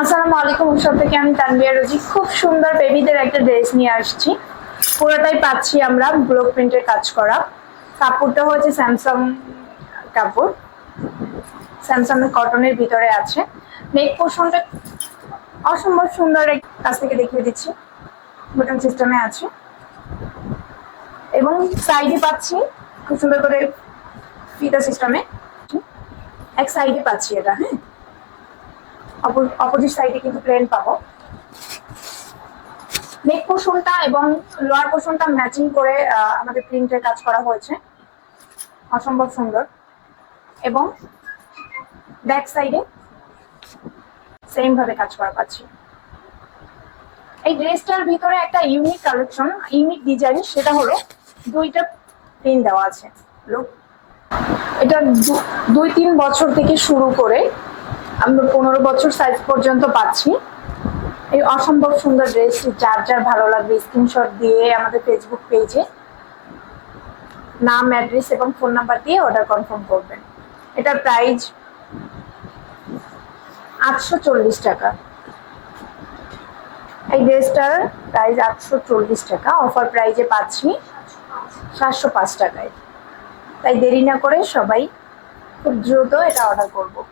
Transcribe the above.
আসসালামু আলাইকুম, উৎসব থেকে আমি তানবিয়া রোজি। খুব সুন্দর বেবিদের একটা ড্রেস নিয়ে আসছি। পুরোটাই পাচ্ছি আমরা ব্লক প্রিন্টের কাজ করা। কাপড়টা হচ্ছে স্যামসাং কাপড়, স্যামসাং কটনের ভিতরে আছে। নেক পোর্শনটা অসম্ভব সুন্দর, কাছ থেকে দেখিয়ে দিচ্ছি। বাটন সিস্টেমে আছে এবং সাইডে পাচ্ছি খুব সুন্দর করে ফিতা সিস্টেমে। এক সাইডে পাচ্ছি এটা, হ্যাঁ, অপোজিট সাইডে কিন্তু প্লেন পাবো। নেক পোর্শনটা এবং লোয়ার পোর্শনটা ম্যাচিং করে আমাদের প্রিন্টের কাজ করা হয়েছে, অসম্ভব সুন্দর। এবং ব্যাক সাইডে সেম ভাবে কাজ করা পাচ্ছি। এই ড্রেসটার ভিতরে একটা ইউনিক কালেকশন, ইউনিক ডিজাইন, সেটা হলো দুইটা প্রিন্ট দেওয়া আছে। এটা 2-3 বছর থেকে শুরু করে আমরা 15 বছর সাইজ পর্যন্ত পাচ্ছি। এই অসম্ভব সুন্দর ড্রেসটি যার যার ভালো লাগবে স্ক্রিনশট দিয়ে আমাদের ফেসবুক পেজে নাম, অ্যাড্রেস এবং ফোন নাম্বার দিয়ে অর্ডার কনফার্ম করবেন। এটার প্রাইস 840 টাকা। এই ড্রেসটার প্রাইস 840 টাকা, অফার প্রাইজে পাচ্ছি 705 টাকায়। তাই দেরি না করে সবাই খুব দ্রুত এটা অর্ডার করবো।